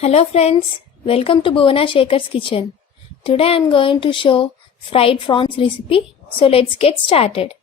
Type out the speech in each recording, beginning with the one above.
Hello friends, welcome to Bhuvana Shekhar's kitchen. Today I am going to show fried prawns recipe. So let's get started.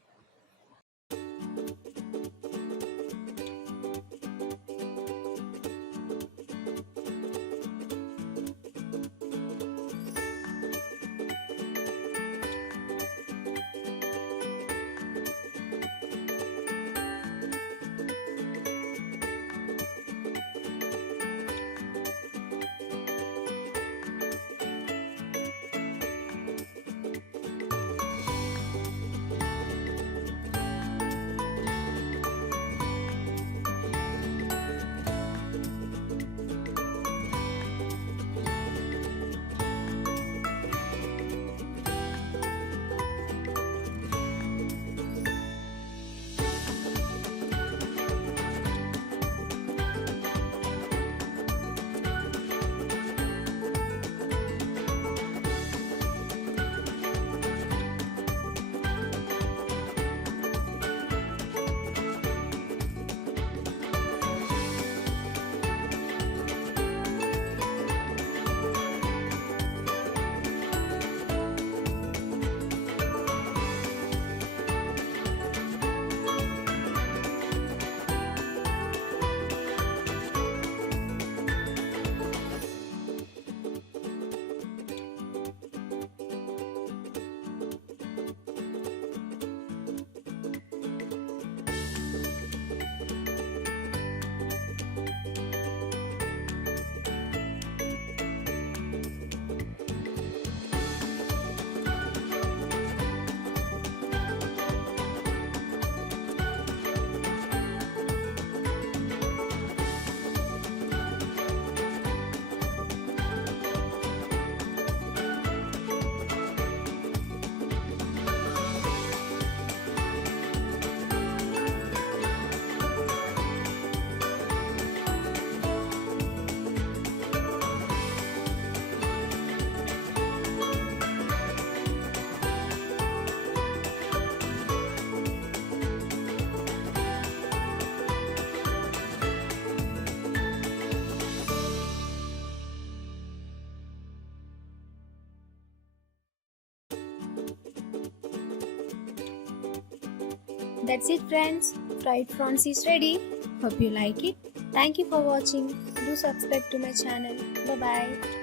That's it friends, fried prawns is ready. Hope you like it. Thank you for watching. Do subscribe to my channel. Bye bye.